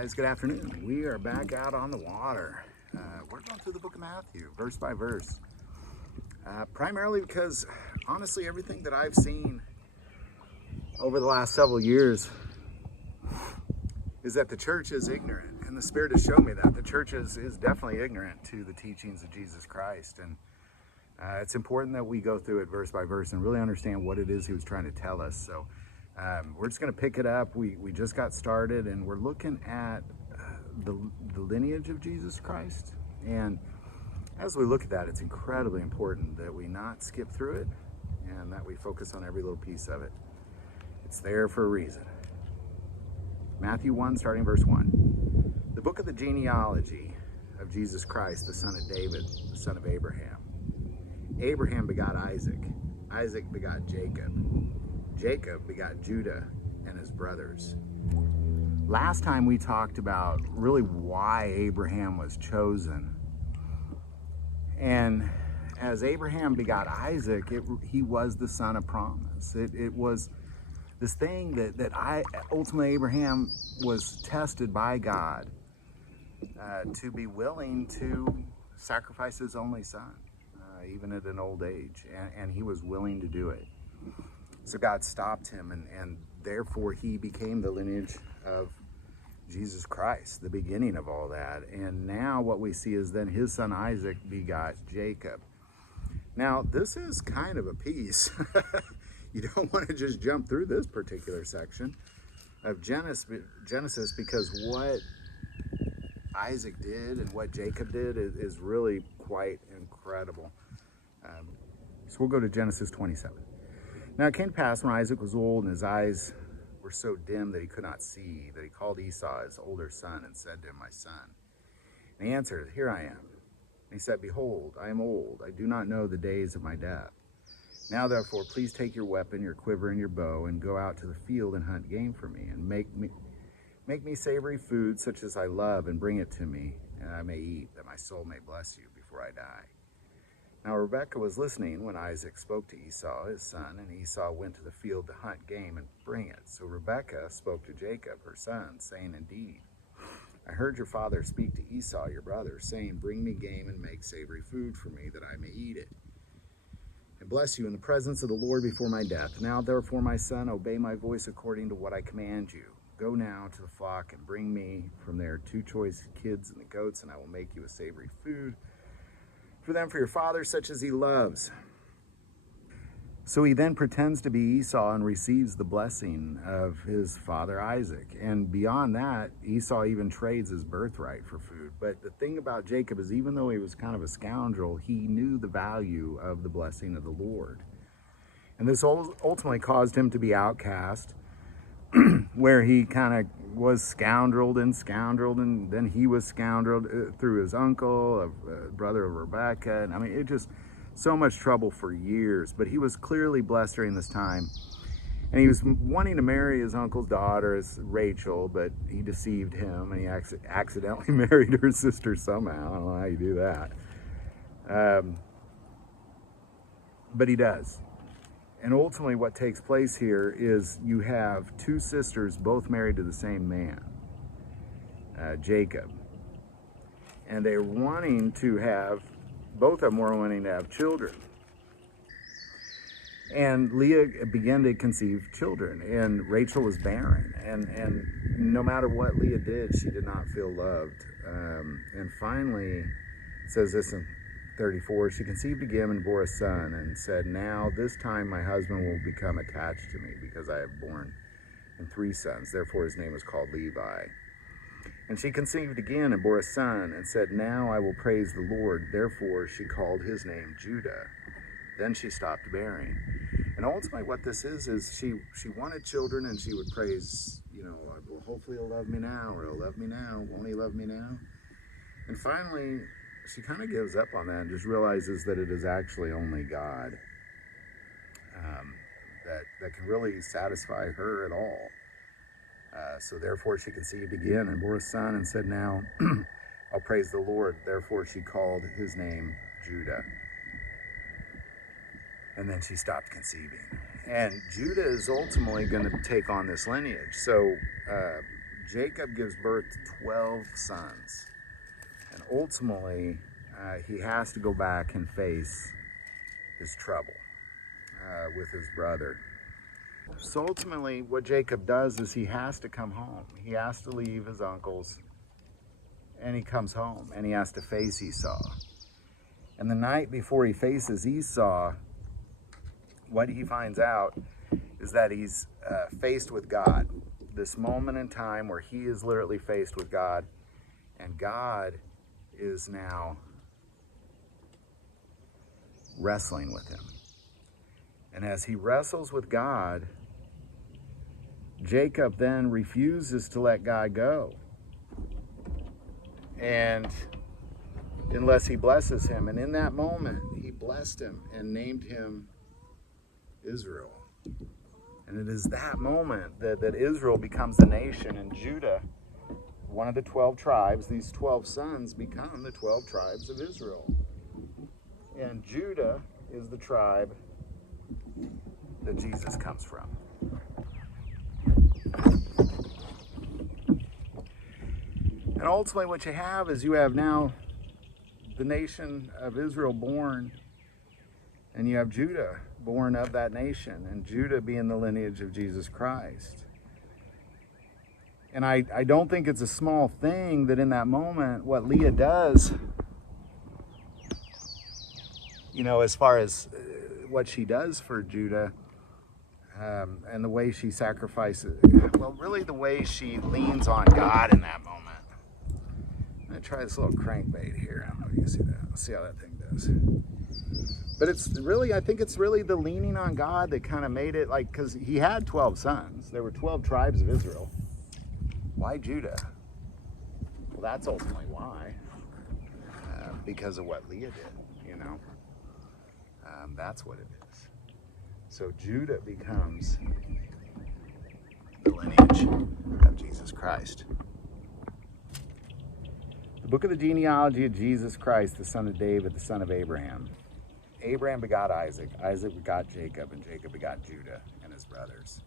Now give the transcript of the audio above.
guys, good afternoon. We are back out on the water. We're going through the book of Matthew, verse by verse. Primarily because, honestly, everything that I've seen over the last several years is that the church is ignorant. And the Spirit has shown me that. The church is definitely ignorant to the teachings of Jesus Christ. And it's important that we go through it verse by verse and really understand what it is he was trying to tell us. So we're just going to pick it up. We just got started, and we're looking at the lineage of Jesus Christ. And as we look at that, it's incredibly important that we not skip through it and that we focus on every little piece of it. It's there for a reason. Matthew 1, starting verse 1. The book of the genealogy of Jesus Christ, the son of David, the son of Abraham. Abraham begot Isaac. Isaac begot Jacob. Jacob begot Judah and his brothers. Last time we talked about really why Abraham was chosen. And as Abraham begot Isaac, he was the son of promise. It was this thing that ultimately Abraham was tested by God to be willing to sacrifice his only son, even at an old age. And he was willing to do it. So God stopped him, and therefore he became the lineage of Jesus Christ, the beginning of all that. And now what we see is then his son Isaac begot Jacob. Now, this is kind of a piece. You don't want to just jump through this particular section of Genesis, because what Isaac did and what Jacob did is really quite incredible. So we'll go to Genesis 27. Now it came to pass when Isaac was old and his eyes were so dim that he could not see, that he called Esau his older son and said to him, "My son." And he answered, "Here I am." And he said, "Behold, I am old. I do not know the days of my death. Now therefore, please take your weapon, your quiver, and your bow, and go out to the field and hunt game for me, and make me savory food such as I love, and bring it to me, and I may eat, that my soul may bless you before I die." Now Rebekah was listening when Isaac spoke to Esau, his son, and Esau went to the field to hunt game and bring it. So Rebekah spoke to Jacob, her son, saying, "Indeed, I heard your father speak to Esau, your brother, saying, 'Bring me game and make savory food for me, that I may eat it, and bless you in the presence of the Lord before my death. Now therefore, my son, obey my voice according to what I command you. Go now to the flock and bring me from there 2 choice kids and the goats, and I will make you a savory food for them, for your father, such as he loves.'" So he then pretends to be Esau and receives the blessing of his father Isaac. And beyond that, Esau even trades his birthright for food. But the thing about Jacob is, even though he was kind of a scoundrel, he knew the value of the blessing of the Lord. And this ultimately caused him to be outcast, where he kind of was scoundreled, and then he was scoundreled through his uncle, a brother of Rebekah. And I mean, it just so much trouble for years. But he was clearly blessed during this time, and he was wanting to marry his uncle's daughter, Rachel, but he deceived him, and he accidentally married her sister somehow. I don't know how you do that, but he does. And ultimately what takes place here is you have 2 sisters both married to the same man, Jacob. And they're wanting to have, both of them were wanting to have children. And Leah began to conceive children, and Rachel was barren. And no matter what Leah did, she did not feel loved. And finally, it says this in 34, she conceived again and bore a son, and said, "Now this time my husband will become attached to me, because I have borne him 3 sons. Therefore his name was called Levi. And she conceived again and bore a son, and said, 'Now I will praise the Lord.' Therefore she called his name Judah. Then she stopped bearing." And ultimately what this is she wanted children, and she would praise, well, hopefully he'll love me now, or he'll love me now. Won't he love me now? And finally, she kind of gives up on that and just realizes that it is actually only God that can really satisfy her at all. So therefore she conceived again and bore a son, and said, "Now I'll praise the Lord." Therefore she called his name Judah. And then she stopped conceiving. And Judah is ultimately going to take on this lineage. So Jacob gives birth to 12 sons. And ultimately, he has to go back and face his trouble with his brother. So ultimately, what Jacob does is he has to come home. He has to leave his uncles, and he comes home, and he has to face Esau. And the night before he faces Esau, what he finds out is that he's faced with God. This moment in time where he is literally faced with God, and God is now wrestling with him. And as he wrestles with God, Jacob then refuses to let God go, and unless he blesses him. And in that moment, he blessed him and named him Israel. And it is that moment that Israel becomes a nation, and Judah, one of the 12 tribes, these 12 sons become the 12 tribes of Israel. And Judah is the tribe that Jesus comes from. And ultimately what you have is you have now the nation of Israel born, and you have Judah born of that nation, and Judah being the lineage of Jesus Christ. And I don't think it's a small thing that in that moment what Leah does, you know, as far as what she does for Judah, and the way she sacrifices, well, really the way she leans on God in that moment. I'm gonna try this little crankbait here. I don't know if you can see that. Let's see how that thing does. But it's really, I think it's really the leaning on God that kind of made it, like, because he had 12 sons. There were 12 tribes of Israel. Why Judah? Well, that's ultimately why. Because of what Leah did, you know. That's what it is. So Judah becomes the lineage of Jesus Christ. The book of the genealogy of Jesus Christ, the son of David, the son of Abraham. Abraham begot Isaac, Isaac begot Jacob, and Jacob begot Judah and his brothers.